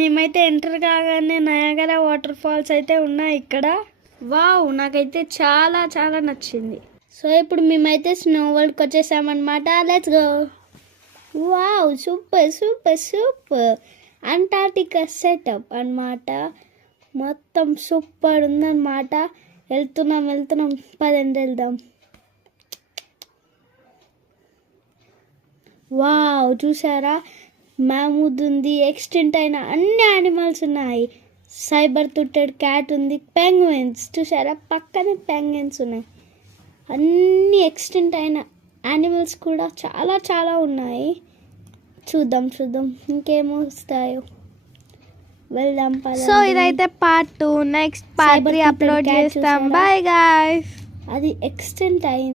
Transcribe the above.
మేమైతే ఎంటర్ కాగానే Niagara water falls అయితే ఉన్నాయి ఇక్కడ. వావ్, నాకైతే చాలా చాలా నచ్చింది. సో ఇప్పుడు మేమైతే స్నో వరల్డ్కి వచ్చేసామన్నమాట. Let's go. Wow, super super super. Antarctica setup అన్నమాట. మొత్తం సూపర్ ఉందన్నమాట. వెళ్తున్నాం పదండి వెళ్దాం. వావ్, చూసారా, మ్యామూద్ ఉంది, ఎక్స్టెంట్ అయిన అన్ని యానిమల్స్ ఉన్నాయి. సైబర్ తుట్టెడ్ క్యాట్ ఉంది, పెంగ్విన్స్ చూసారా, పక్కనే పెంగ్విన్స్ ఉన్నాయి. అన్ని ఎక్స్టెంట్ అయిన యానిమల్స్ కూడా చాలా చాలా ఉన్నాయి. చూద్దాం ఇంకేమో వస్తాయో. వెళ్దాం పద. సో ఇదైతే పార్ట్ 2. నెక్స్ట్ పార్ట్ 3 అప్లోడ్ చేస్తాం. Bye guys. అది ఎక్స్టెంట్ అయింది.